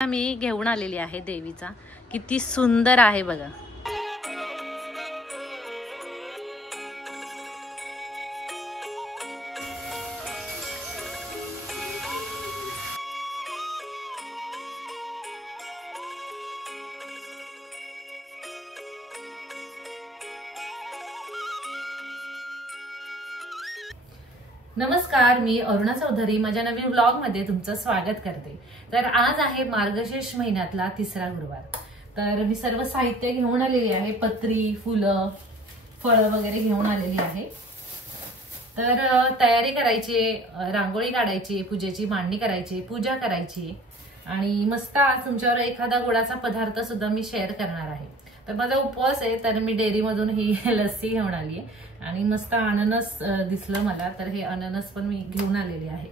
मी घेऊन आलेली आहे देवीचा. किती सुंदर आहे बघा. नमस्कार, मी अरुणा चौधरी माझ्या नवीन ब्लॉग मध्ये तुमचं स्वागत करते. तर आज आहे मार्गशीर्ष महिन्यातला तिसरा गुरुवार. तर मी सर्व साहित्य घेऊन आलेली आहे. पत्री, फुलं, फळं वगैरे घेऊन आलेली आहे. तर तयारी करायची, रांगोळी काढायची, पूजेची मांडणी करायची, पूजा करायची आणि मस्त आज तुमच्यावर एखादा गोडाचा पदार्थ सुद्धा मी शेअर करणार आहे. तर माझा उपवास आहे, तर मी डेअरी मधून ही लस्सी घेऊन आली आहे आणि मस्त अननस दिसलं मला, तर हे अननस पण मी घेऊन आलेली आहे.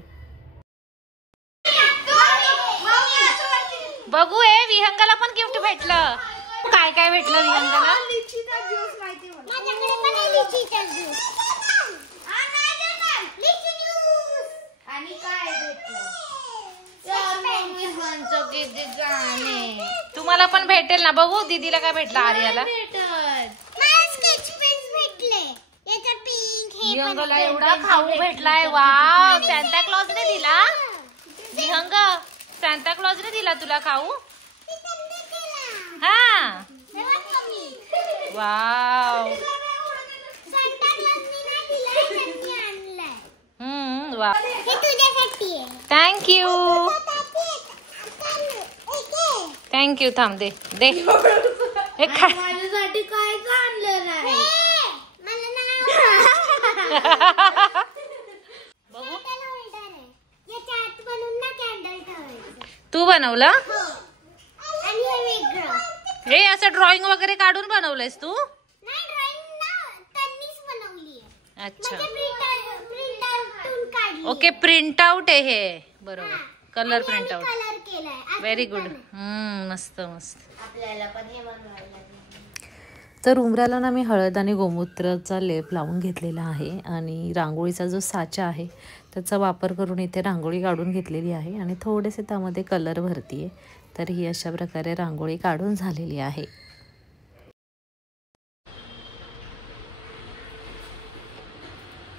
बघू विहंगाला पण गिफ्ट भेटलं. काय काय भेटलं विहंगाला? लिचीचा ज्यूस माहिती मला. माझ्याकडे पण आहे लिचीचा ज्यूस. लिची ज्यूस. आणि काय भेटलं? यार मम्मी हंचं किती गाणे. तुम्हाला पण भेटेल ना. बघू दीदीला काय भेटलं, आर्याला मला स्केच पेन्स भेटले. याचा पिंक हे विहंगाला एवढा खाऊ भेटलाय. वाव, सॅन्टा क्लॉजने दिला. विहंग, सॅन्टा क्लॉजने दिला तुला खाऊ? हा, वाव. Wow, thank you thank you. थांब, दे दे. माझ्यासाठी काय आणलं नाही. बघू, याच्यात बनवून ना कॅन्डल ठेवायचं. तू बनवलं? आणि हे वेगळं. हे असं ड्रॉइंग वगैरे काढून बनवलंयस तू? नाही, ड्रॉइंग ना त्यांनीच बनवली आहे. अच्छा, प्रिंटआउटून काढली. ओके, प्रिंट आउट आहे हे. बरोबर, कलर प्रिंट आउट. कलर केलाय. Very good. मस्त मस्त. आपल्याला पण हे बनवायला. तर उंबऱ्याला ना मी हळद आणि गोमूत्राचा लेप लावून घेतलेला आहे आणि रांगोळीचा जो साचा आहे त्याचा वापर करून इथे रांगोळी काढून घेतलेली आहे आणि थोडेसे त्यामध्ये कलर भरतीये. तर ही अशा प्रकारे रांगोळी काढून झालेली आहे.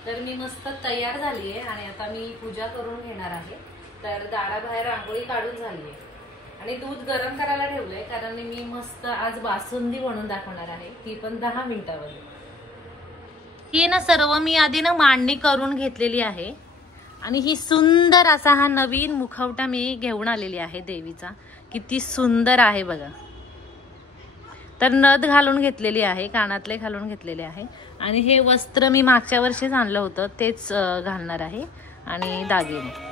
तर मी मस्त तयार झाली आहे आणि आता मी पूजा करून घेणार आहे. तर दाराबाहेर रांगोळी काढून झाली आहे आणि दूध गरम करायला ठेवलंय, कारण मी मस्त आज बासुंदी बनवून दाखवणार आहे, ती पण 10 मिनिटामध्ये. ही ना सर्व मी आधी ना मांडणी करून घेतलेली आहे आणि ही सुंदर असा हा नवीन मुखवटा मी घेऊन आलेली आहे देवीचा. किती सुंदर आहे बघा. तर नथ घालून घेतलेली आहे, कानातले घालून घेतलेले आहे आणि हे वस्त्र मी मागच्या वर्षीच आणलं होतं तेच घालणार आहे आणि दागिने.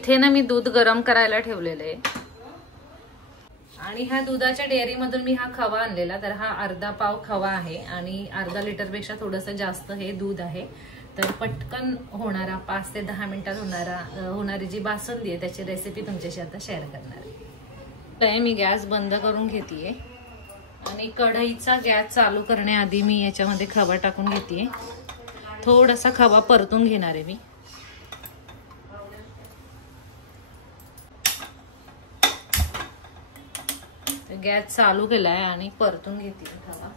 इथे ना मी दूध गरम करायला ठेवलेलं आहे आणि ह्या दुधाच्या डेअरीमधून मी हा खवा आणलेला. तर हा अर्धा पाव खवा आहे आणि अर्धा लिटरपेक्षा थोडंसं जास्त हे दूध आहे. तर पटकन होणारा 5 ते 10 मिनिटात होणारी जी बासुंदी आहे त्याची रेसिपी तुमच्याशी आता शेअर करणार आहे. मी गॅस बंद करून घेतेय आणि कढईचा गॅस चालू करण्याआधी मी याच्यामध्ये खवा टाकून घेतेय. थोडासा खवा परतून घेणार आहे मी. गॅस चालू केलाय आणि परतून घेते खवा.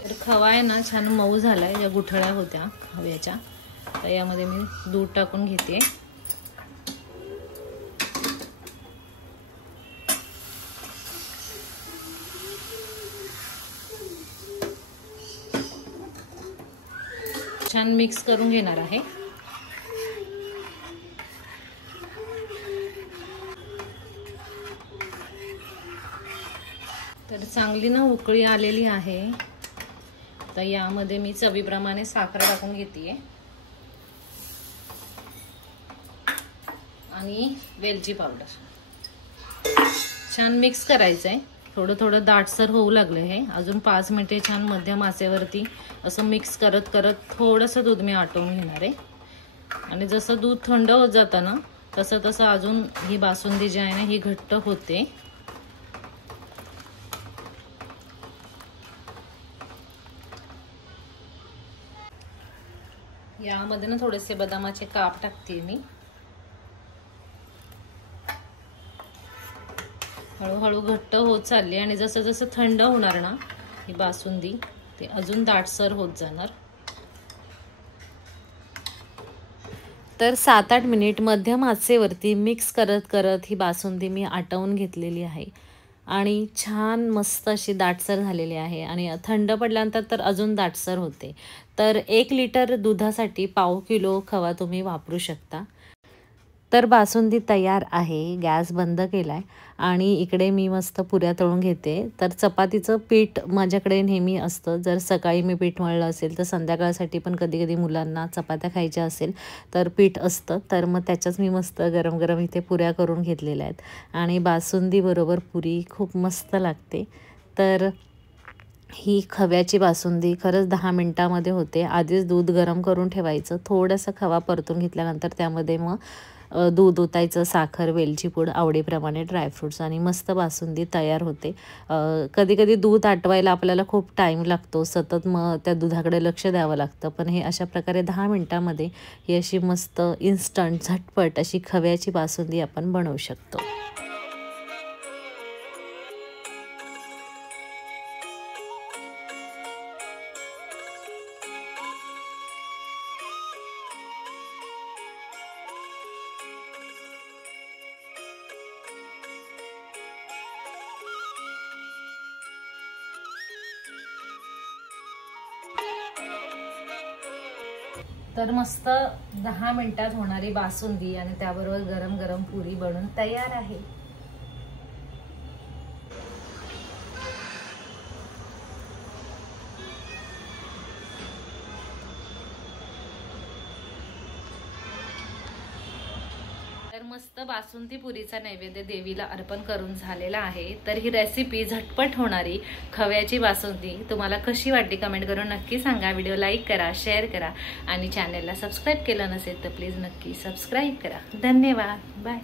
तर खवा आहे ना छान मऊ झालाय. ज्या गुठळ्या होत्या खव्याच्या तर यामध्ये मी दूध टाकून घेते. छान मिक्स करून घेणार आहे. तर चांगली ना उकळी आलेली आहे. तर यामध्ये मी चवीप्रमाणे साखर टाकून घेतेय आणि वेलची पावडर. छान मिक्स करायचंय. थोडं थोडं दाटसर होऊ लागले हे. अजून 5 मिनिटे छान मध्यम आचेवरती असं मिक्स करत करत थोडंसं दूध मी आटवून घेणार आहे. आणि जसं दूध थंड होत जातं ना तसं तसं अजून ही बासुंदी जी आहे ना ही घट्ट होते. यामध्ये ना थोडेसे बदामाचे काप टाकते मी. हळूहळू घट्ट होत चालली आणि जसं जसं थंड होणार ना ही बासुंदी ते अजून दाटसर होत जाणार. तर 7-8 मिनिट मध्यम आचेवरती मिक्स करत करत ही बासुंदी मी आटवून घेतलेली आहे आणि छान मस्त अशी दाटसर झालेली आहे. आणि थंड पडल्यानंतर तर अजून दाटसर होते. तर 1 लिटर दुधासाठी पाव किलो खवा तुम्ही वापरू शकता. तर बासुंदी तयार आहे. गॅस बंद केलाय आणि इकडे मी मस्त पुऱ्या तळून घेते. तर चपातीचं पीठ माझ्याकडे नेहमी असतं. जर सकाळी मी पीठ मळलं असेल तर संध्याकाळसाठी पण कधी कधी मुलांना चपात्या खायच्या असेल तर पीठ असतं. तर मग त्याच्याच मी मस्त गरम गरम इथे पुऱ्या करून घेतलेल्या आहेत आणि बासुंदी बरोबर पुरी खूप मस्त लागते. तर ही खव्याची बासुंदी खरंच 10 मिनिटामध्ये होते. आधीच दूध गरम करून ठेवायचं. थोडंसं खवा परतून घेतल्यानंतर त्यामध्ये मग दूध ओतायचं, साखर, वेलची पूड, आवडीप्रमाणे ड्रायफ्रुट्स आणि मस्त बासुंदी तयार होते. कधी कधी दूध आटवायला आपल्याला खूप टाईम लागतो. सतत मग त्या दुधाकडे लक्ष द्यावं लागतं. पण हे अशा प्रकारे 10 मिनिटामध्ये ही अशी मस्त इन्स्टंट झटपट अशी खव्याची बासुंदी आपण बनवू शकतो. तर मस्त 10 मिनिटात होणारी बासुंदी आणि त्याबरोबर गरम गरम पुरी बनून तयार आहे. तर मस्त बासुंदी पुरीचा नैवेद्य देवीला अर्पण करून झालेला आहे. तर ही रेसिपी झटपट होणारी खव्याची बासुंदी तुम्हाला कशी वाटली कमेंट करून नक्की सांगा. व्हिडिओ लाईक करा, शेअर करा आणि चॅनलला सबस्क्राईब केलं नसेल तर प्लीज नक्की सबस्क्राईब करा. धन्यवाद. बाय.